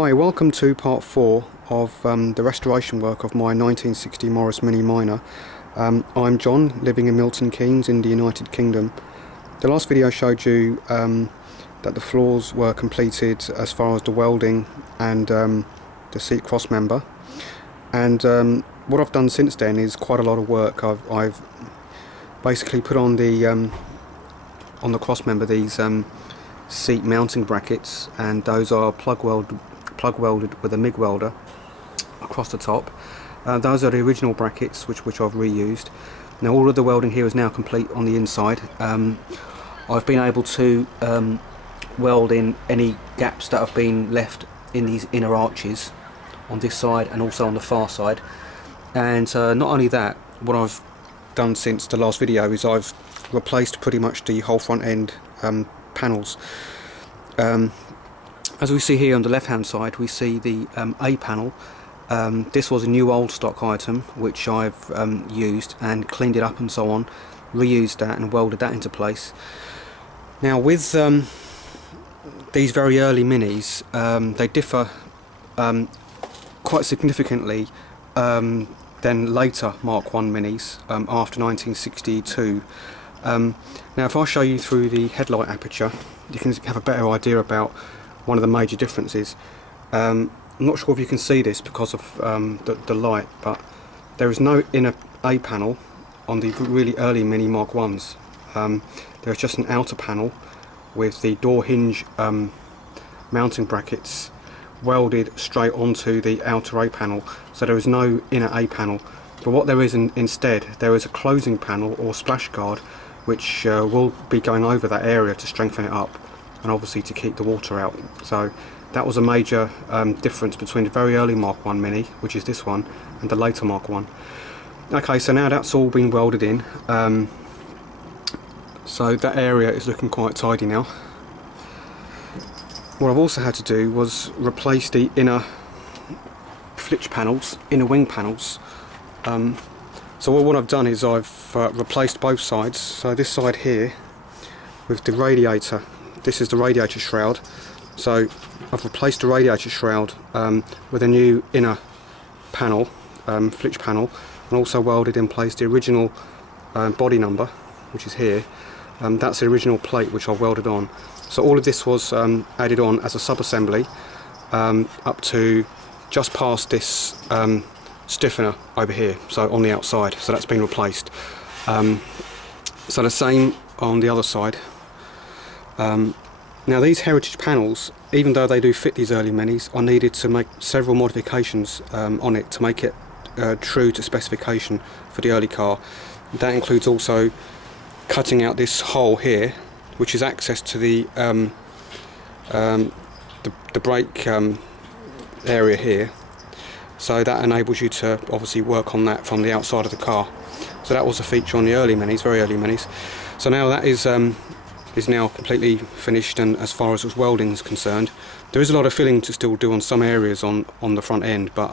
Hi, welcome to part 4 of the restoration work of my 1960 Morris Mini Miner. I'm John, living in Milton Keynes in the United Kingdom. The last video showed you that the floors were completed as far as the welding and the seat cross member, and what I've done since then is quite a lot of work. I've basically put on the cross member these seat mounting brackets, and those are plug welded with a MIG welder across the top. Those are the original brackets which I've reused. Now all of the welding here is now complete on the inside. I've been able to weld in any gaps that have been left in these inner arches on this side and also on the far side. And not only that, what I've done since the last video is I've replaced pretty much the whole front end panels. As we see here on the left hand side, we see the A panel. This was a new old stock item which I've used and cleaned it up and so on, reused that and welded that into place. Now with these very early minis, they differ quite significantly than later Mark I minis after 1962. Now if I show you through the headlight aperture, you can have a better idea about one of the major differences. I'm not sure if you can see this because of the light, but there is no inner A panel on the really early Mini Mark Is. There's just an outer panel with the door hinge mounting brackets welded straight onto the outer A panel, so there is no inner A panel. But what there is instead, there is a closing panel or splash guard which will be going over that area to strengthen it up and obviously to keep the water out. So that was a major difference between the very early Mark I Mini, which is this one, and the later Mark I. Okay, so now that's all been welded in, so that area is looking quite tidy now. What I've also had to do was replace the inner flitch panels, inner wing panels. So what I've done is I've replaced both sides. So this side here with the radiator, this is the radiator shroud. So I've replaced the radiator shroud with a new inner panel, flitch panel, and also welded in place the original body number, which is here. That's the original plate which I welded on. So all of this was added on as a sub-assembly up to just past this stiffener over here, so on the outside. So that's been replaced. So the same on the other side. Now these heritage panels, even though they do fit these early minis, I needed to make several modifications on it to make it true to specification for the early car. That includes also cutting out this hole here, which is access to the brake area here. So that enables you to obviously work on that from the outside of the car. So that was a feature on the early minis, very early minis. So now that is now completely finished, and as far as welding is concerned, there is a lot of filling to still do on some areas on the front end, but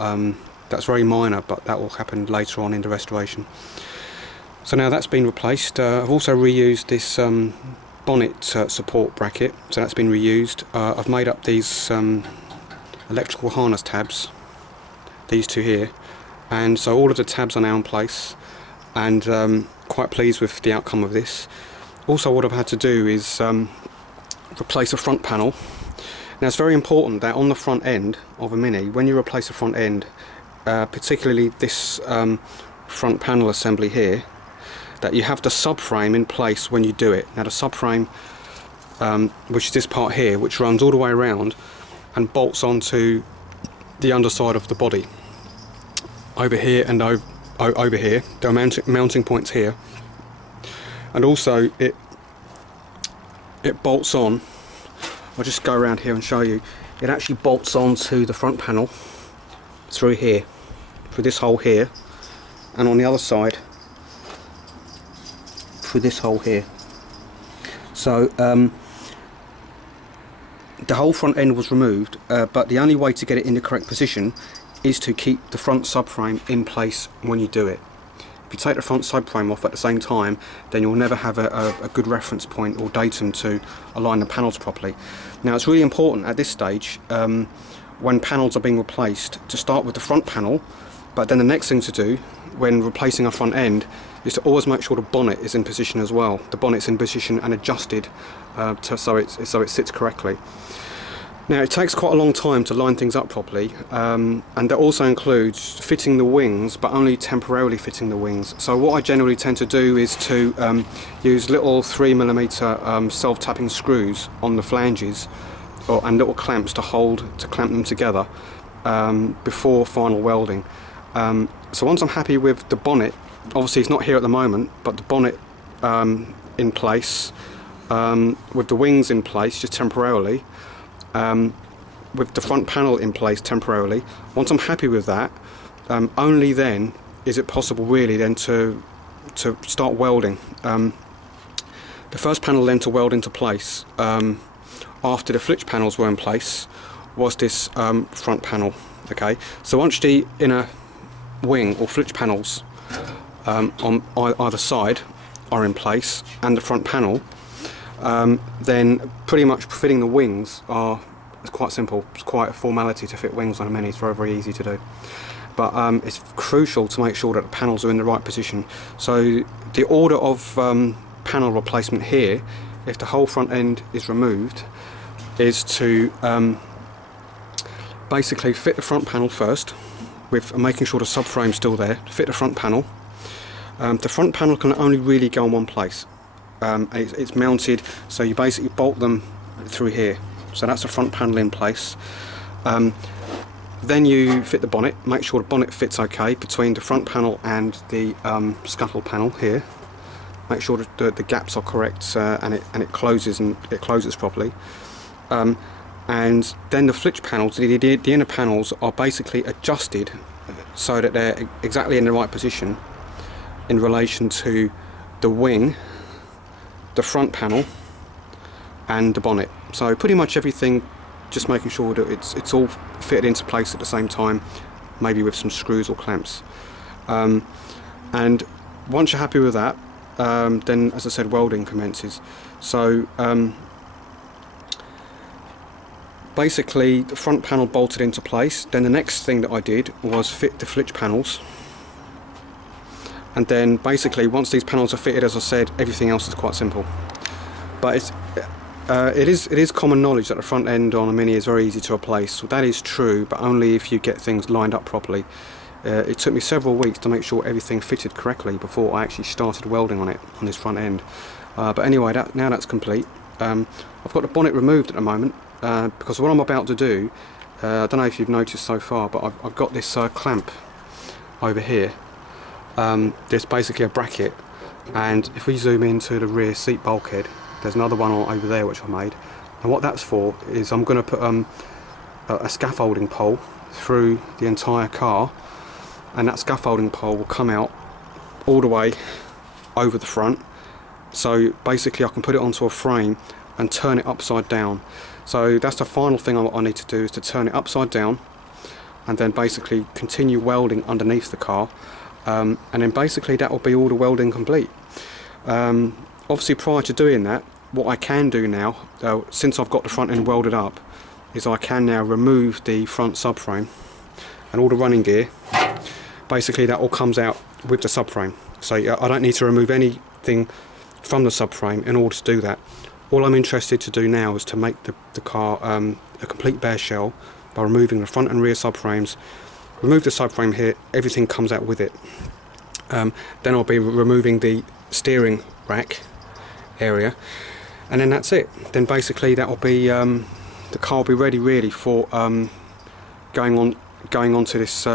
that's very minor, but that will happen later on in the restoration. So now that's been replaced. I've also reused this bonnet support bracket, so that's been reused. I've made up these electrical harness tabs, these two here, and so all of the tabs are now in place, and quite pleased with the outcome of this. Also what I've had to do is replace a front panel. Now it's very important that on the front end of a Mini, when you replace a front end, particularly this front panel assembly here, that you have the subframe in place when you do it. Now the subframe, which is this part here, which runs all the way around and bolts onto the underside of the body, over here and over here. There are mounting points here, and also it bolts on. I'll just go around here and show you. It actually bolts onto the front panel through here, through this hole here, and on the other side through this hole here. So the whole front end was removed, but the only way to get it in the correct position is to keep the front subframe in place when you do it. If you take the front subframe off at the same time, then you'll never have a good reference point or datum to align the panels properly. Now it's really important at this stage when panels are being replaced, to start with the front panel, but then the next thing to do when replacing a front end is to always make sure the bonnet is in position as well. The bonnet's in position and adjusted so it sits correctly. Now it takes quite a long time to line things up properly, and that also includes fitting the wings, but only temporarily fitting the wings. So what I generally tend to do is to use little 3mm self-tapping screws on the flanges, and little clamps to clamp them together before final welding. So once I'm happy with the bonnet, obviously it's not here at the moment, but the bonnet in place, with the wings in place just temporarily, with the front panel in place temporarily. Once I'm happy with that, only then is it possible really then to start welding. The first panel then to weld into place after the flitch panels were in place was this front panel. Okay, so once the inner wing or flitch panels on either side are in place and the front panel, then pretty much fitting the wings is quite simple. It's quite a formality to fit wings on a Mini. It's very, very easy to do, but it's crucial to make sure that the panels are in the right position. So the order of panel replacement here, if the whole front end is removed, is to basically fit the front panel first, with making sure the subframe's still there. Fit the front panel. The front panel can only really go in one place. It's mounted, so you basically bolt them through here. So that's the front panel in place. Then you fit the bonnet. Make sure the bonnet fits okay between the front panel and the scuttle panel here. Make sure that the gaps are correct and it closes properly. And then the flitch panels, the inner panels, are basically adjusted so that they're exactly in the right position in relation to the wing, the front panel and the bonnet. So pretty much everything, just making sure that it's all fitted into place at the same time, maybe with some screws or clamps. And once you're happy with that, then, as I said, welding commences. So basically the front panel bolted into place. Then the next thing that I did was fit the flitch panels, and then basically once these panels are fitted, as I said, everything else is quite simple. But it is common knowledge that the front end on a Mini is very easy to replace. So that is true, but only if you get things lined up properly. It took me several weeks to make sure everything fitted correctly before I actually started welding on this front end. But anyway, now that's complete. I've got the bonnet removed at the moment, because what I'm about to do, I don't know if you've noticed so far, but I've got this clamp over here. There's basically a bracket, and if we zoom into the rear seat bulkhead, there's another one over there which I made, and what that's for is I'm going to put a scaffolding pole through the entire car, and that scaffolding pole will come out all the way over the front. So basically I can put it onto a frame and turn it upside down. So that's the final thing I need to do, is to turn it upside down and then basically continue welding underneath the car, and then basically that will be all the welding complete. Obviously prior to doing that, what I can do now, since I've got the front end welded up, is I can now remove the front subframe and all the running gear. Basically that all comes out with the subframe, so I don't need to remove anything from the subframe in order to do that. All I'm interested to do now is to make the car a complete bare shell by removing the front and rear subframes. Remove the subframe here, everything comes out with it. Then I'll be removing the steering rack area, and then that's it. Then basically that will be the car will be ready really for going onto this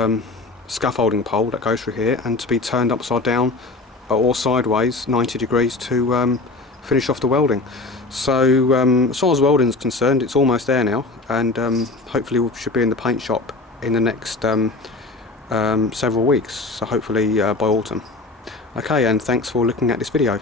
scaffolding pole that goes through here, and to be turned upside down or sideways 90 degrees to finish off the welding. So as far as welding is concerned, it's almost there now, and hopefully we should be in the paint shop in the next several weeks, so hopefully by autumn. Okay, and thanks for looking at this video.